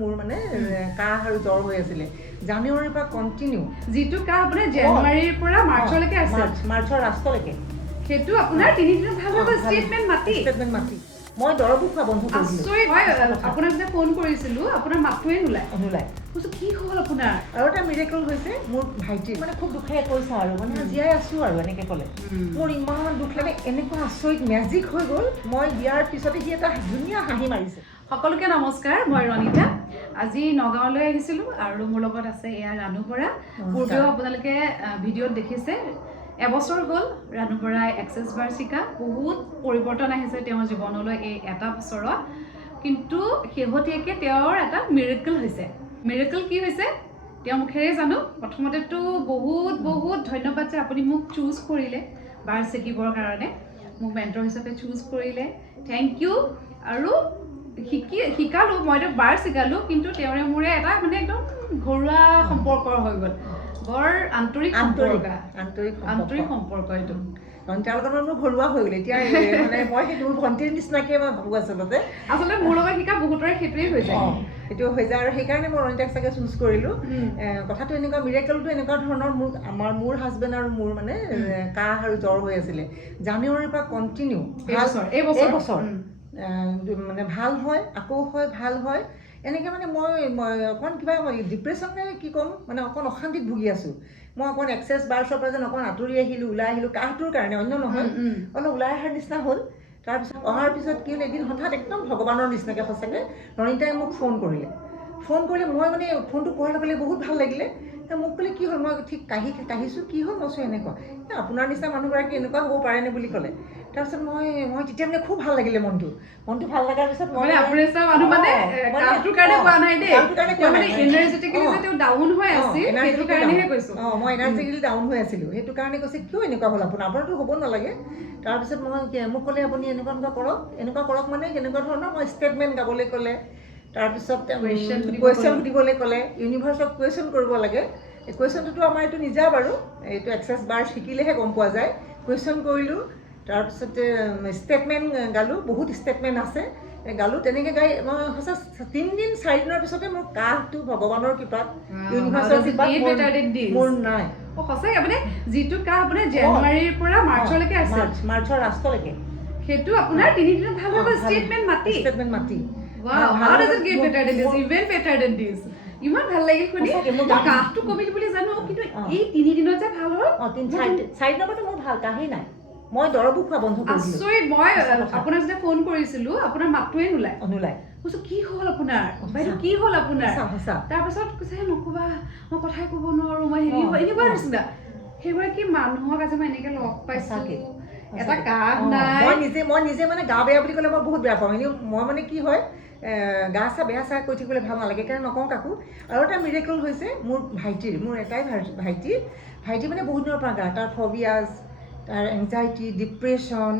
মোৰ মানে কাহ আৰু জ্বৰ হৈ আছিলে জানুৱাৰীৰ পৰা কন্টিনিউ যিটো কাহ আপোনাৰ জানুৱাৰীৰ পৰা মাৰ্চলৈকে আছে মাৰ্চৰ লাষ্টলৈকে সেইটো আপোনাৰ 3 দিনত ভাল হৈ গ'ল ষ্টেটমেন্ট মাতি মই দৰবো খোৱা বন্ধ কৰিছিলো আপোনাক যে ফোন কৰিছিলো আপোনাৰ মাতটোৱে নোলায় কৈছো কি হ'ল আপোনাৰ আৰু এটা মিৰেকল হৈছে মোৰ ভাইটি মানে খুব দুখেৰে কৈছা আৰু মানে জীয়াই আছো আৰু এনেকে ক'লে মোৰ ইমান দুখ লাগে এনেকুৱা আচৰিত মেজিক হৈ গ'ল মই বিয়াৰ পিছতে সি এটা ধুনীয়া হাঁহি মাৰিছে সকলোকে নমস্কাৰ মই ৰনিতা আজি নগাঁৱলৈ আহিছিলো আৰু মোৰ লগত আছে এয়া ৰাণু বৰা পূৰ্বেও আপোনালোকে ভিডিঅ'ত দেখিছে এবছৰ হ'ল ৰাণু বৰাই এক্সেছ বাৰ শিকা বহুত পৰিৱৰ্তন আহিছে তেওঁৰ জীৱনলৈ এই এটা বছৰত কিন্তু শেহতীয়াকৈ তেওঁৰ এটা মিৰেকল হৈছে মিৰেকল কি হৈছে তেওঁ মুখেৰে জানো প্ৰথমতেতো বহুত ধন্যবাদ যে আপুনি মোক চুজ কৰিলে বাৰ শিকিবৰ কাৰণে মোক মেণ্টৰ হিচাপে চুজ কৰিলে থেংক ইউ আৰু শিকালো মইতো বাৰ শিকালো কিন্তু তেওঁৰে মোৰে এটা মানে একদম ঘৰুৱা সম্পৰ্ক হৈ গ'ল বৰ আন্তৰিক সম্পৰ্ক এইটো তেওঁলোকৰ মোৰ ঘৰুৱা হৈ গ'ল এতিয়া মানে মই সেইটো ভণ্টিৰ নিচিনাকে মই ভাবো আচলতে মোৰ লগত শিকা বহুতৰে সেইটোৱে হৈ যায় সেইটো হৈ যায় আৰু সেইকাৰণে মই ৰনিতাক চাগে চুজ কৰিলো কথাটো এনেকুৱা মিৰেকলটো এনেকুৱা ধৰণৰ মোৰ হাজবেণ্ড আৰু মোৰ মানে কাহ আৰু জ্বৰ হৈ আছিলে জানুৱাৰীৰ পৰা কণ্টিনিউ এই বছৰ মানে ভাল হয় আকৌ হয় ভাল হয় এনেকৈ মানে মই অকণ কিবা ডিপ্ৰেশ্যনে কি ক'ম মানে অকণ অশান্তিত ভুগি আছোঁ মই অকণ এক্সেছ বাৰ্ছৰ পৰা যেন অকণ আঁতৰি আহিলোঁ ওলাই আহিলোঁ কাহটোৰ কাৰণে অন্য নহয় অলপ ওলাই অহাৰ নিচিনা হ'ল তাৰপিছত অহাৰ পিছত কি হ'ল এদিন হঠাৎ একদম ভগৱানৰ নিচিনাকৈ সঁচাকৈ ৰনিতাই মোক ফোন কৰিলে মই মানে ফোনটো কৰাৰ লগে বহুত ভাল লাগিলে মোক ক'লে কি হ'ল মই ঠিক কাহিছোঁ কি হ'ল মই চোন এনেকুৱা আপোনাৰ নিচিনা মানুহগৰাকী এনেকুৱা হ'ব পাৰেনে বুলি ক'লে তাৰপিছত মই তেতিয়া মানে খুব ভাল লাগিলে মনটো ভাল লগাৰ পিছত মই এনাৰ্জিকেলি ডাউন হৈ আছিলোঁ সেইটো কাৰণে কৈছে কিয় এনেকুৱা হ'ল আপোনাৰতো হ'ব নালাগে তাৰপিছত মোক ক'লে আপুনি এনেকুৱা কৰক মানে কেনেকুৱা ধৰণৰ মই ষ্টেটমেণ্ট গাবলৈ ক'লে তাৰপিছত কুৱেশ্যন সুধিবলৈ ক'লে ইউনিভাৰ্চক কুৱেশ্যন কৰিব লাগে কুৱেশ্যনটোতো আমাৰ এইটো নিজা বাৰু এইটো এক্সেছ বাৰ শিকিলেহে গম পোৱা যায় কুৱেশ্যন কৰিলোঁ তাৰপিছতে ষ্টেটমেণ্ট গালোঁ বহুত ষ্টেটমেণ্ট আছে গালোঁ তেনেকৈ গাই মই সঁচা 3 দিন 4 দিনৰ পিছতে মোৰ কাহটো ভগৱানৰ কৃপাত ইউনিভাৰ্চৰ কৃপাত মোৰ নাই সঁচাকৈ মানে যিটো কাহ আপোনাৰ জানুৱাৰীৰ পৰা মাৰ্চলৈকে আছে মাৰ্চৰ লাষ্টলৈকে সেইটো আপোনাৰ 3 দিনত ভাল হৈ গ'ল ষ্টেটমেণ্ট মাতি Wow, how does it get better than this? Even better than this. ইমান ভাল লাগিল শুনি কাহটো কমিল বুলি জানো কিন্তু এই 3 দিনত যে ভাল হ'ল 4 দিনৰ পৰা মোৰ ভাল কাহেই নাই মই দৰবো খোৱা বন্ধ কৰিছিলো আচৰিত মই আপোনাক যে ফোন কৰিছিলো আপোনাৰ মাতটোৱে নোলায় কৈছো কি হ'ল আপোনাৰ বাইদেউ কি হ'ল আপোনাৰ তাৰপিছত কৈছে নকবা মই কথাই ক'ব নোৱাৰো মই এনেকুৱা নিচিনা সেইগৰাকী মানুহক আজি মই এনেকৈ লগ পাইছো এটা কাহ নাই মই নিজে মানে গা বেয়া বুলি ক'লে মই বহুত বেয়া পাওঁ এনেও মই মানে কি হয় গা চা বেয়া চা কৈ থাকিবলৈ ভাল নালাগে সেইকাৰণে নকওঁ কাকো আৰু এটা মিৰেকল হৈছে মোৰ এটাই ভাইটি মানে বহুত দিনৰ পৰা তাৰ ফবিয়াছ তাৰ এংজাইটি ডিপ্ৰেশ্যন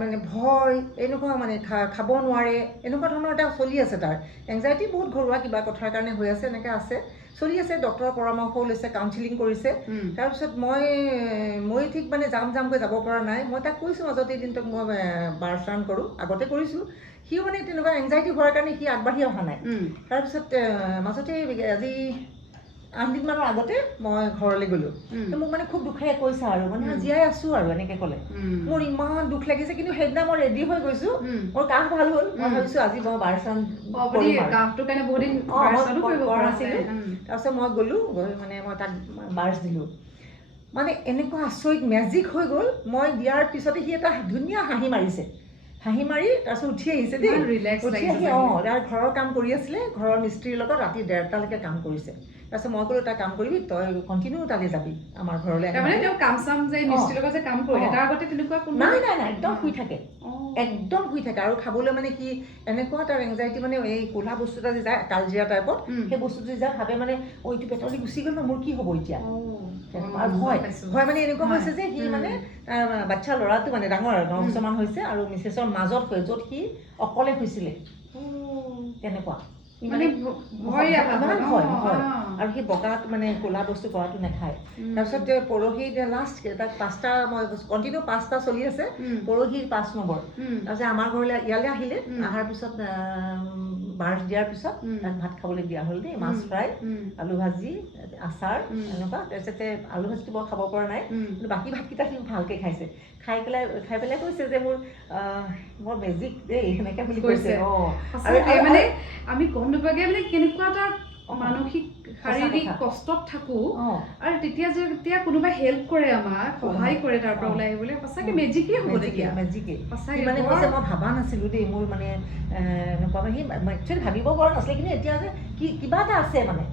মানে ভয় এনেকুৱা মানে খাব নোৱাৰে এনেকুৱা ধৰণৰ এটা চলি আছে তাৰ এংজাইটি বহুত ঘৰুৱা কিবা কথাৰ কাৰণে হৈ আছে এনেকৈ আছে চলি আছে ডক্টৰৰ পৰামৰ্শও লৈছে কাউন্সিলিং কৰিছে তাৰপিছত মই ঠিক মানে যামকৈ যাব পৰা নাই মই তাক কৈছোঁ মাজতে এদিন মই বাৰ ৰান কৰোঁ আগতে কৰিছোঁ সিও মানে তেনেকুৱা এংজাইটি হোৱাৰ কাৰণে সি আগবাঢ়ি অহা নাই তাৰপিছত মাজতে আজি 8 দিনমানৰ আগতে মই ঘৰলৈ গ'লোঁ মোক মানে খুব দুখেৰে কৈছা আৰু মানে জীয়াই আছোঁ আৰু এনেকৈ ক'লে মোৰ ইমান দুখ লাগিছে কিন্তু সেইদিনা মই ৰেডি হৈ গৈছোঁ মোৰ কাহ ভাল হ'ল মই ভাবিছোঁ আজি মই বাৰ ৰান তাৰপিছত মই গ'লোঁ গৈ মানে মই তাক বাৰ্ছ দিলোঁ মানে এনেকুৱা আচৰিত মেজিক হৈ গ'ল মই দিয়াৰ পিছতে সি এটা ধুনীয়া হাঁহি মাৰি তাৰপিছত উঠি আহিছে দেই তাৰ ঘৰৰ কাম কৰি আছিলে ঘৰৰ মিস্ত্ৰীৰ লগত ৰাতি 1:30লৈকে কাম কৰিছে তাৰপিছত মই ক'লোঁ তই কাম কৰিবি তই কণ্টিনিউ তালৈ যাবি আমাৰ ঘৰলৈ নাই একদম শুই থাকে আৰু খাবলৈ মানে কি এনেকুৱা তাৰ এংজাইটি মানে এই ক'লা বস্তু এটা যে যায় কালজিৰা টাইপত সেই বস্তুটো যে ভাবে মানে এইটো পেটলৈ গুচি গ'ল ন মোৰ কি হ'ব এতিয়া আৰু ভয় মানে এনেকুৱা হৈছে যে সি মানে তাৰ বাচ্ছা ল'ৰাটো মানে ডাঙৰ আৰু 9 বছৰমান হৈছে আৰু মিছেছৰ মাজত হৈ য'ত সি অকলে শুইছিলে তেনেকুৱা ভয় আৰু সি বগাত মানে ক'লা বস্তু কৰাটো নাখায় তাৰপিছত পৰহি লাষ্ট তাক 5টা মই কণ্টিনিউ 5টা চলি আছে পৰহি 5 নম্বৰ তাৰপিছত আমাৰ ঘৰলৈ ইয়ালৈ আহিলে অহাৰ পিছত বাৰ্চ দিয়াৰ পিছত তাক ভাত খাবলৈ দিয়া হ'ল দেই, মাছ ফ্ৰাই, আলু ভাজি, আচাৰ এনেকুৱা। তাৰপিছতে আলু ভাজিটো বৰ খাব পৰা নাই, কিন্তু বাকী ভাতকেইটা সি ভালকৈ খাইছে। খাই পেলাই কৈছে যে মোৰ বৰ মেজিক দেই সেনেকৈ বুলি কৈছে। আৰু মানে আমি গম নোপোৱাকৈ মানে কেনেকুৱা এটা মানসিক শাৰীৰিক কষ্টত থাকো, আৰু যেতিয়া কোনোবাই হেল্প কৰে, আমাক সহায় কৰে তাৰ পৰা ওলাই আহিবলৈ, সঁচাকে মেজিকেই হ'ব তেতিয়া। সঁচাকে মানে কৈছে মই ভাবা নাছিলো দেই, মোৰ মানে এনেকুৱা সি একচুৱেলি ভাবিব পৰা নাছিলে, কিন্তু এতিয়া যে কিবা এটা আছে মানে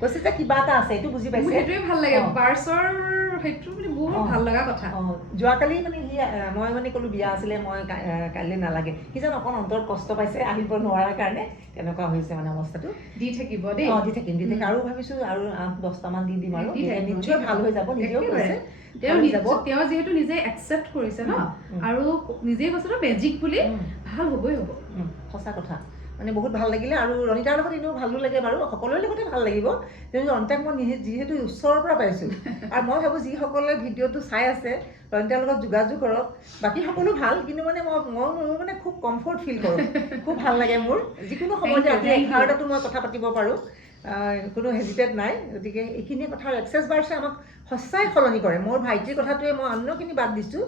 কৈছে যে কিবা এটা আছে, এইটো বুজি পাইছে। সেইটোৱে ভাল লাগে বাৰ্চৰ, সেইটো মানে বহুত ভাল লগা কথা। যোৱাকালি মানে মই মানে ক'লো বিয়া আছিলে, মই কাইলৈ নালাগে, সি যেন অকণ অন্তৰত কষ্ট পাইছে আহিব নোৱাৰাৰ কাৰণে, তেনেকুৱা হৈছে মানে অৱস্থাটো। দি থাকিব দেই, দি থাকিম আৰু ভাবিছো আৰু 8-10টামান দি দিম আৰু নিশ্চয় ভাল হৈ যাব। নিজেও কৈছে তেওঁ যিহেতু নিজে একচেপ্ট কৰিছে ন, আৰু নিজেই কৈছে মেজিক বুলি, ভাল হ'বই হ'ব। সঁচা কথা, মানে বহুত ভাল লাগিলে। আৰু ৰণিতাৰ লগত এনেও ভালো লাগে বাৰু, সকলোৰে লগতে ভাল লাগিব, কিন্তু ৰণিতাক মই যিহেতু ওচৰৰ পৰা পাইছোঁ, আৰু মই ভাবোঁ যিসকলে ভিডিঅ'টো চাই আছে ৰণিতাৰ লগত যোগাযোগ কৰক। বাকী সকলো ভাল, কিন্তু মানে মই মানে খুব কমফৰ্ট ফিল কৰোঁ, খুব ভাল লাগে মোৰ। যিকোনো সময়তে ৰাতি 11টাতো মই কথা পাতিব পাৰোঁ, কোনো হেজিটেট নাই। গতিকে এইখিনি কথা এক্সেছ বাৰ্চে আমাক সঁচাই সলনি কৰে। মোৰ ভাইটিৰ কথাটোৱে, মই অন্যখিনি বাদ দিছোঁ,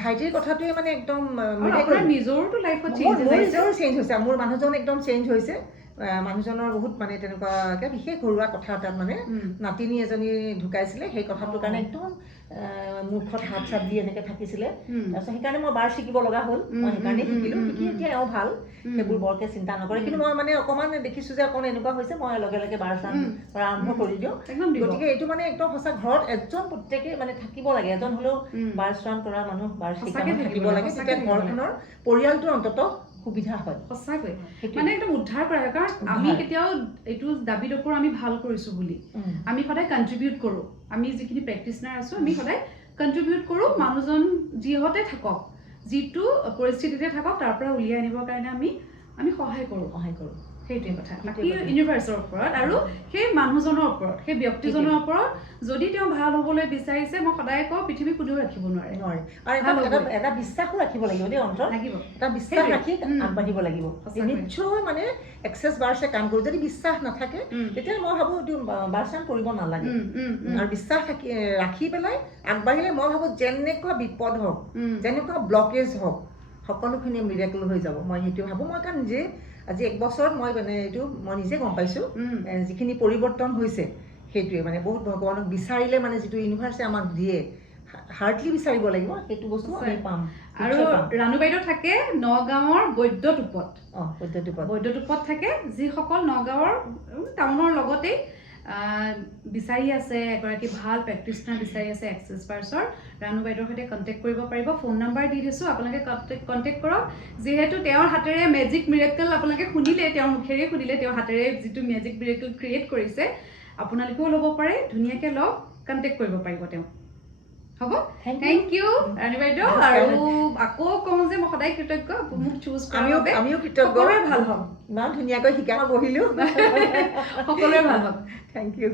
ভাইটিৰ কথাটোৱে মানে একদম নিজৰো চেঞ্জ হৈছে, মোৰ মানুহজন একদম চেঞ্জ হৈছে। মানুহজনৰ বহুত মানে তেনেকুৱা বিশেষ ঘৰুৱা কথা এটাত মানে নাতিনী এজনী ঢুকাইছিলে, সেই কথাটোৰ কাৰণে একদম মুখত হাত চাত দি এনেকৈ থাকিছিলে। তাৰপিছত সেইকাৰণে মই বাৰ শিকিব লগা হ'ল, মই সেইকাৰণে শিকিলোঁ। শিকি এতিয়া এওঁ ভাল, সেইবোৰ বৰকৈ চিন্তা নকৰে। কিন্তু মই মানে অকণমান দেখিছোঁ যে অকণ এনেকুৱা হৈছে, মই লগে লগে বাৰ চান কৰা আৰম্ভ কৰি দিওঁ। গতিকে এইটো মানে একদম সঁচা, ঘৰত এজন প্ৰত্যেকেই মানে থাকিব লাগে, এজন হ'লেও বাৰ স্নান কৰা মানুহ, বাৰ শিকা মানুহ থাকিব লাগে, তেতিয়া ঘৰখনৰ পৰিয়ালটোৰ অন্তত সুবিধা হয়। সঁচাকৈ মানে একদম উদ্ধাৰ কৰা হয়। কাৰণ আমি কেতিয়াও এইটো দাবী নকৰোঁ আমি ভাল কৰিছোঁ বুলি, আমি সদায় কণ্ট্ৰিবিউট কৰোঁ। আমি যিখিনি প্ৰেক্টিচনাৰ আছোঁ, আমি সদায় কণ্ট্ৰিবিউট কৰোঁ। মানুহজন যিহতে থাকক, যিটো পৰিস্থিতিতে থাকক, তাৰ পৰা উলিয়াই আনিবৰ কাৰণে আমি সহায় কৰোঁ। সেইটোৱে কথা। বাকী ইউনিভাৰ্চৰ ওপৰত আৰু সেই মানুহজনৰ ওপৰত, সেই ব্যক্তিজনৰ ওপৰত, যদি তেওঁ ভাল হ'বলৈ বিচাৰিছে, মই সদায় কওঁ পৃথিৱী কোনেও ৰাখিব নোৱাৰে। আৰু এটা বিশ্বাসো ৰাখিব লাগিব দেই, অন্তৰত এটা বিশ্বাস ৰাখি আগবাঢ়িব লাগিব। নিশ্চয় মানে এক্সেছ বাৰ্চে কাম কৰোঁ। যদি বিশ্বাস নাথাকে, তেতিয়া মই ভাবোঁ এইটো বাৰ্চান কৰিব নালাগে। আৰু বিশ্বাস ৰাখি পেলাই আগবাঢ়িলে মই ভাবোঁ যেনেকুৱা বিপদ হওক, যেনেকুৱা ব্লকেজ হওক, সকলোখিনি মিৰেকল হৈ যাব। মই সেইটো ভাবোঁ। মই কাৰণ নিজে আজি 1 বছৰত মই মানে এইটো মই নিজে গম পাইছোঁ, যিখিনি পৰিৱৰ্তন হৈছে সেইটোৱে মানে বহুত ভগৱানক বিচাৰিলে মানে যিটো ইউনিভাৰ্চে আমাক দিয়ে, হাৰ্ডলি বিচাৰিব লাগিব, সেইটো বস্তু আমি পাম। আৰু ৰাণু বাইদেউ থাকে নগাঁৱৰ বৈদ্যটোপত থাকে। যিসকল নগাঁৱৰ টাউনৰ লগতেই বিচাৰি আছে, এগৰাকী ভাল প্ৰেক্টিচনাৰ বিচাৰি আছে এক্সেছ বাৰ্চৰ, ৰাণু বাইদেউৰ সৈতে কণ্টেক্ট কৰিব পাৰিব। ফোন নাম্বাৰ দি দিছোঁ, আপোনালোকে কণ্টেক্ট কৰক। যিহেতু তেওঁৰ হাতেৰে মেজিক মিৰেকল আপোনালোকে শুনিলে, তেওঁৰ মুখেৰে শুনিলে, তেওঁৰ হাতেৰে যিটো মেজিক মিৰেকল ক্ৰিয়েট কৰিছে, আপোনালোকেও ল'ব পাৰে, ধুনীয়াকৈ লওক, কণ্টেক্ট কৰিব পাৰিব তেওঁ। হ'ব, থেংক ইউ ৰাণু বাইদেউ। আৰু আকৌ কওঁ যে মই সদায় কৃতজ্ঞ মোক চুজ কৰাৰ বাবে। আমিও কৃতজ্ঞ, সকলোৰে ভাল হওক, ইমান ধুনীয়াকৈ শিকাই বহিলোঁ। সকলোৰে ভাল হওক, থেংক ইউ।